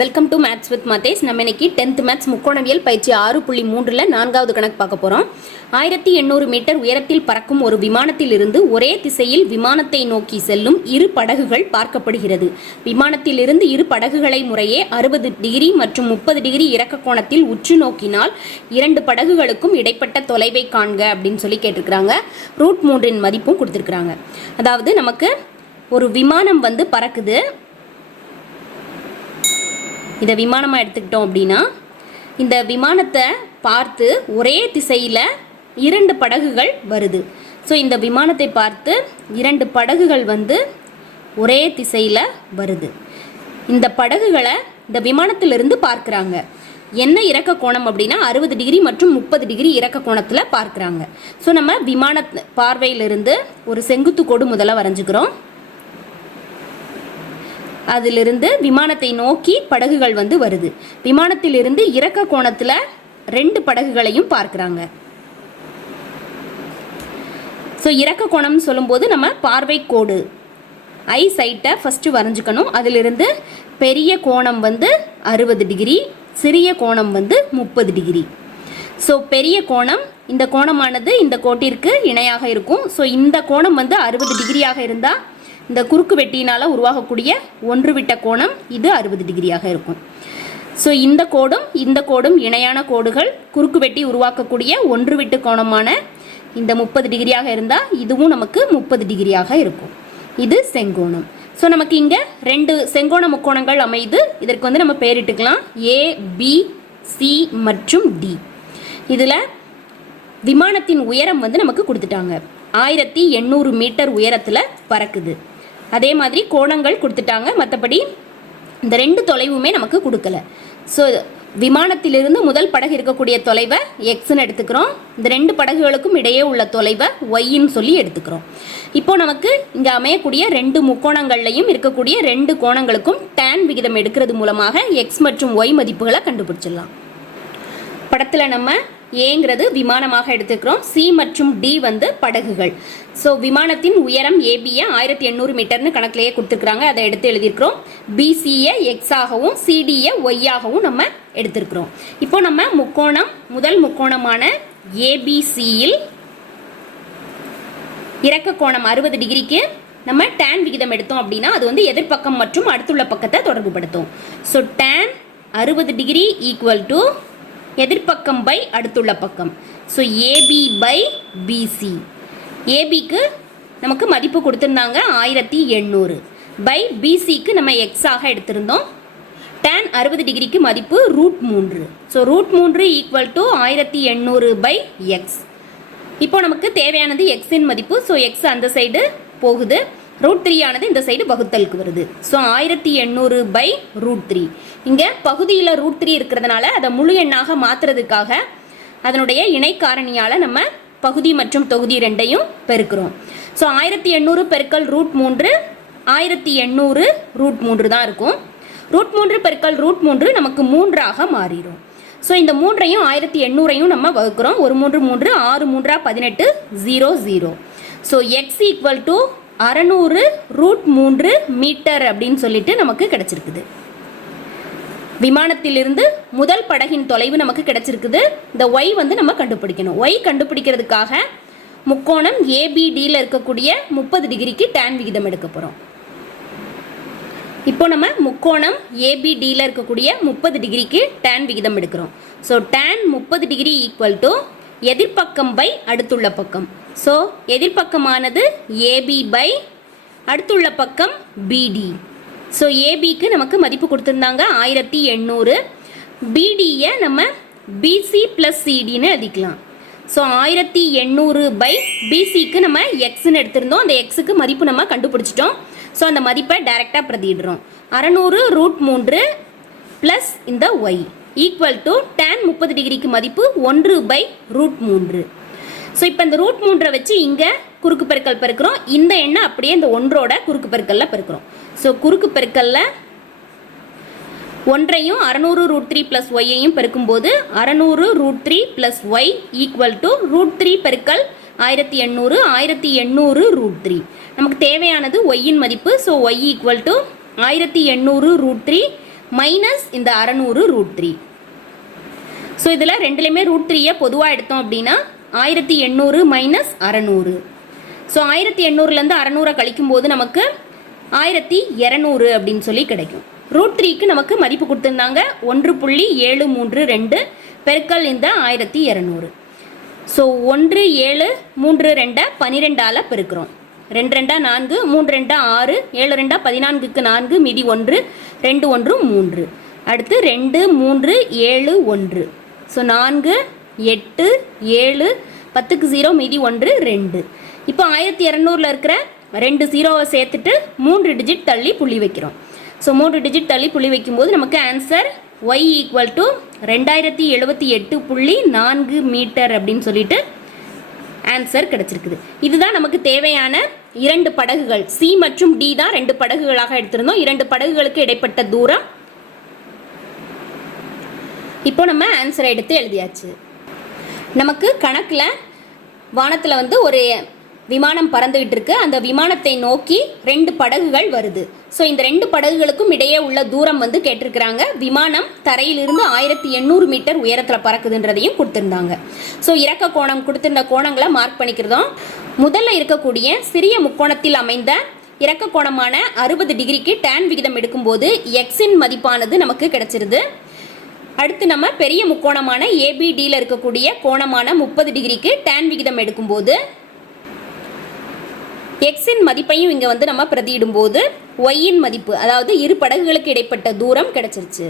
Welcome to maths with Mathesh நம்ம இன்னைக்கு tenth maths முக்கோணவியல் பயிற்சி ஆறு புள்ளி மூன்றில் நான்காவது கணக்கு பார்க்க போகிறோம் ஆயிரத்தி எண்ணூறு மீட்டர் உயரத்தில் பறக்கும் ஒரு விமானத்தில் இருந்து ஒரே திசையில் விமானத்தை நோக்கி செல்லும் இரு படகுகள் பார்க்கப்படுகிறது. விமானத்தில் இருந்து இரு படகுகளை முறையே அறுபது டிகிரி மற்றும் முப்பது டிகிரி இறக்க கோணத்தில் உற்று நோக்கினால் இரண்டு படகுகளுக்கும் இடைப்பட்ட தொலைவை காண்க அப்படின்னு சொல்லி கேட்டிருக்கிறாங்க. ரூட் மூன்றின் மதிப்பும் கொடுத்துருக்குறாங்க. அதாவது நமக்கு ஒரு விமானம் வந்து பறக்குது. இதை விமானமாக எடுத்துக்கிட்டோம் அப்படின்னா இந்த விமானத்தை பார்த்து ஒரே திசையில் இரண்டு படகுகள் வருது. ஸோ இந்த விமானத்தை பார்த்து இரண்டு படகுகள் வந்து ஒரே திசையில் வருது. இந்த படகுகளை இந்த விமானத்திலிருந்து பார்க்குறாங்க. என்ன இறக்க கோணம் அப்படின்னா அறுபது டிகிரி மற்றும் முப்பது டிகிரி இறக்க கோணத்தில் பார்க்குறாங்க. ஸோ நம்ம விமான பார்வையிலிருந்து ஒரு செங்குத்து கோடு முதல்ல வரைஞ்சிக்கிறோம். அதிலிருந்து விமானத்தை நோக்கி படகுகள் வந்து வருது. விமானத்திலிருந்து இறக்க கோணத்தில் ரெண்டு படகுகளையும் பார்க்குறாங்க. ஸோ இறக்க கோணம்னு சொல்லும்போது நம்ம பார்வை கோடு. ஐ சைட்டை ஃபஸ்ட்டு வரைஞ்சிக்கணும். அதிலிருந்து பெரிய கோணம் வந்து அறுபது டிகிரி சிறிய கோணம் வந்து முப்பது டிகிரி. ஸோ பெரிய கோணம் இந்த கோணமானது இந்த கோட்டிற்கு இணையாக இருக்கும். ஸோ இந்த கோணம் வந்து அறுபது டிகிரியாக இருந்தால் இந்த குறுக்கு வெட்டியினால் உருவாகக்கூடிய ஒன்று விட்ட கோணம் இது அறுபது டிகிரியாக இருக்கும். ஸோ இந்த கோடும் இந்த கோடும் இணையான கோடுகள் குறுக்கு வெட்டி உருவாக்கக்கூடிய ஒன்று விட்டு கோணமான இந்த முப்பது டிகிரியாக இருந்தால் இதுவும் நமக்கு முப்பது டிகிரியாக இருக்கும். இது செங்கோணம். ஸோ நமக்கு இங்கே ரெண்டு செங்கோண முக்கோணங்கள் அமைது. இதற்கு வந்து நம்ம பெயரிட்டுக்கலாம் ஏ பி சி மற்றும் டி இதில் விமானத்தின் உயரம் வந்து நமக்கு கொடுத்துட்டாங்க. ஆயிரத்தி எண்ணூறு மீட்டர் உயரத்தில் பறக்குது. அதே மாதிரி கோணங்கள் கொடுத்துட்டாங்க. மற்றபடி இந்த ரெண்டு தொலைவுமே நமக்கு கொடுக்கல. ஸோ விமானத்திலிருந்து முதல் படகு இருக்கக்கூடிய தொலைவை எக்ஸ்ன்னு எடுத்துக்கிறோம். இந்த ரெண்டு படகுகளுக்கும் இடையே உள்ள தொலைவை ஒய்ன்னு சொல்லி எடுத்துக்கிறோம். இப்போ நமக்கு இங்கே அமையக்கூடிய ரெண்டு முக்கோணங்கள்லையும் இருக்கக்கூடிய ரெண்டு கோணங்களுக்கும் டேன் விகிதம் எடுக்கிறது மூலமாக எக்ஸ் மற்றும் ஒய் மதிப்புகளை கண்டுபிடிச்சிடலாம். படத்தில் நம்ம ஏங்கிறது விமானமாக எடுத்துக்கிறோம். சி மற்றும் டி வந்து படகுகள். ஸோ விமானத்தின் உயரம் ஏபியை ஆயிரத்தி எண்ணூறு மீட்டர்னு கணக்கிலேயே கொடுத்துருக்குறாங்க. அதை எடுத்து எழுதியிருக்கிறோம். பிசியை எக்ஸாகவும் சிடியை ஒய்யாகவும் e, நம்ம எடுத்திருக்கிறோம். இப்போ நம்ம முக்கோணம் முதல் முக்கோணமான ஏபிசியில் இறக்க கோணம் அறுபது டிகிரிக்கு நம்ம டேன் விகிதம் எடுத்தோம் அப்படின்னா அது வந்து எதிர்ப்பக்கம் மற்றும் அடுத்துள்ள பக்கத்தை தொடர்புபடுத்தும். ஸோ டேன் அறுபது டிகிரி ஈக்குவல் டு எதிர்ப்பக்கம் பை அடுத்துள்ள பக்கம். ஸோ ஏபி பை பிசி ஏபிக்கு நமக்கு மதிப்பு கொடுத்துருந்தாங்க ஆயிரத்தி எண்ணூறு. பை பிசிக்கு நம்ம எக்ஸாக எடுத்திருந்தோம். டேன் அறுபது டிகிரிக்கு மதிப்பு ரூட் மூன்று. ஸோ ரூட் மூன்று ஈக்குவல் டு ஆயிரத்தி எண்ணூறு பை எக்ஸ் இப்போ நமக்கு தேவையானது எக்ஸின் மதிப்பு. ஸோ எக்ஸ் அந்த சைடு போகுது. ரூட் த்ரீ ஆனது இந்த சைடு வகுத்தலுக்கு வருது. ஸோ ஆயிரத்தி எண்ணூறு பை ரூட் த்ரீ இங்கே பகுதியில் ரூட் த்ரீ இருக்கிறதுனால அதை முழு எண்ணாக மாற்றுறதுக்காக அதனுடைய இணை காரணியால் நம்ம பகுதி மற்றும் தொகுதி ரெண்டையும் பெருக்கிறோம். ஸோ ஆயிரத்தி எண்ணூறு பெருக்கல் ரூட் மூன்று ஆயிரத்தி எண்ணூறு ரூட் மூன்று தான் இருக்கும். ரூட் மூன்று பெருக்கல் ரூட் மூன்று நமக்கு மூன்றாக மாறிடும். ஸோ இந்த மூன்றையும் ஆயிரத்தி எண்ணூறையும் நம்ம வகுக்கிறோம். ஒரு மூன்று மூன்று ஆறு மூன்றா பதினெட்டு zero zero so X equal to அறநூறு ரூட் மூன்று மீட்டர் அப்படின்னு சொல்லிட்டு நமக்கு கிடச்சிருக்குது. விமானத்திலிருந்து முதல் படகின் தொலைவு நமக்கு கிடச்சிருக்குது. இந்த ஒய் வந்து நம்ம கண்டுபிடிக்கணும். ஒய் கண்டுபிடிக்கிறதுக்காக முக்கோணம் ஏபிடியில் இருக்கக்கூடிய முப்பது டிகிரிக்கு டேன் விகிதம் எடுக்க போகிறோம் இப்போ நம்ம முக்கோணம் ஏபிடியில் இருக்கக்கூடிய முப்பது டிகிரிக்கு டேன் விகிதம் எடுக்கிறோம். ஸோ டேன் முப்பது டிகிரி ஈக்குவல் டு எதிர்ப்பக்கம் பை அடுத்துள்ள பக்கம். ஸோ எதிர்பக்கமானது ஏபி பை அடுத்துள்ள பக்கம் பிடி ஸோ ஏபிக்கு நமக்கு மதிப்பு கொடுத்துருந்தாங்க ஆயிரத்தி எண்ணூறு. பிடியை நம்ம பிசி ப்ளஸ் சிடின்னு எழுதிக்கலாம். ஸோ ஆயிரத்தி எண்ணூறு பை பிசிக்கு நம்ம எக்ஸ்ன்னு எடுத்திருந்தோம். அந்த எக்ஸுக்கு மதிப்பு நம்ம கண்டுபிடிச்சிட்டோம். ஸோ அந்த மதிப்பை டைரெக்டாக பிரதிடுறோம் அறநூறு ரூட் மூன்று ப்ளஸ் இந்த ஒய் ஈக்குவல் டு டேன் முப்பது டிகிரிக்கு மதிப்பு ஒன்று பை ரூட் மூன்று. ஸோ இப்போ இந்த ரூட் மூன்றை வச்சு இங்கே குறுக்கு பெருக்கல் பெருக்கிறோம். இந்த எண்ணை அப்படியே இந்த ஒன்றோட குறுக்கு பெருக்கல்ல பெருக்கிறோம். ஸோ குறுக்கு பெருக்கல்ல ஒன்றையும் அறநூறு ரூட் த்ரீ ப்ளஸ் ஒய்யையும் பெருக்கும்போது அறநூறு root three plus Y equal to root three பெருக்கல் ஆயிரத்தி எண்ணூறு ஆயிரத்தி எண்ணூறு ரூட் த்ரீ நமக்கு தேவையானது ஒய்யின் மதிப்பு. ஸோ ஒய் ஈக்குவல் டு ஆயிரத்தி எண்ணூறு ரூட் த்ரீ மைனஸ் இந்த அறநூறு ரூட் த்ரீ ஸோ இதில் ரெண்டுலேயுமே ரூட் த்ரீயை பொதுவாக எடுத்தோம் அப்படின்னா ஆயிரத்தி எண்ணூறு மைனஸ் அறநூறு. ஸோ ஆயிரத்தி எண்ணூறுலேருந்து அறநூறை கழிக்கும் போது நமக்கு ஆயிரத்தி இரநூறு அப்படின்னு சொல்லி கிடைக்கும். ரூட் த்ரீக்கு நமக்கு மதிப்பு கொடுத்துருந்தாங்க. ஒன்று புள்ளி ஏழு மூன்று ரெண்டு பெருக்கல் இந்த ஆயிரத்தி இரநூறு. ஸோ ஒன்று ஏழு மூன்று ரெண்டை பனிரெண்டால் பெருக்கிறோம். ரெண்டு ரெண்டா நான்கு மூன்று ரெண்டா ஆறு ஏழு ரெண்டா பதினான்குக்கு நான்கு மீதி ஒன்று ரெண்டு ஒன்று மூன்று. அடுத்து ரெண்டு மூன்று ஏழு ஒன்று. ஸோ நான்கு எட்டு ஏழு பத்துக்கு ஜீரோ மீதி ஒன்று ரெண்டு. இப்போ ஆயிரத்தி இரநூறுல இருக்கிற ரெண்டு ஜீரோவை சேர்த்துட்டு மூன்று டிஜிட் தள்ளி புள்ளி வைக்கிறோம். ஸோ மூன்று டிஜிட் தள்ளி புள்ளி வைக்கும்போது நமக்கு ஆன்சர் ஒய் ஈக்குவல் டு ரெண்டாயிரத்தி எழுபத்தி எட்டு புள்ளி நான்கு மீட்டர் அப்படின்னு சொல்லிட்டு ஆன்சர் கிடச்சிருக்குது. இதுதான் நமக்கு தேவையான இரண்டு படகுகள். சி மற்றும் டி தான் ரெண்டு படகுகளாக எடுத்திருந்தோம். இரண்டு படகுகளுக்கு இடைப்பட்ட தூரம். இப்போ நம்ம ஆன்சரை எடுத்து எழுதியாச்சு. நமக்கு கணக்கில் வானத்தில் வந்து ஒரு விமானம் பறந்துகிட்டு இருக்கு. அந்த விமானத்தை நோக்கி ரெண்டு படகுகள் வருது. ஸோ இந்த ரெண்டு படகுகளுக்கும் இடையே உள்ள தூரம் வந்து கேட்டிருக்கிறாங்க. விமானம் தரையிலிருந்து ஆயிரத்தி எண்ணூறு மீட்டர் உயரத்தில் பறக்குதுன்றதையும் கொடுத்துருந்தாங்க. ஸோ இறக்க கோணம் கொடுத்துருந்த கோணங்களை மார்க் பண்ணிக்கிறதும். முதல்ல இருக்கக்கூடிய சிறிய முக்கோணத்தில் அமைந்த இறக்க கோணமான அறுபது டிகிரிக்கு டேன் விகிதம் எடுக்கும்போது எக்ஸின் மதிப்பானது நமக்கு கிடைச்சிருது. அடுத்து நம்ம பெரிய முக்கோணமான ஏபிடியில் இருக்கக்கூடிய கோணமான முப்பது டிகிரிக்கு டேன் விகிதம் எடுக்கும்போது எக்ஸின் மதிப்பையும் இங்கே வந்து நம்ம பிரதியிடும்போது ஒய்யின் மதிப்பு அதாவது இரு படகுகளுக்கு இடைப்பட்ட தூரம் கிடைச்சிருச்சு.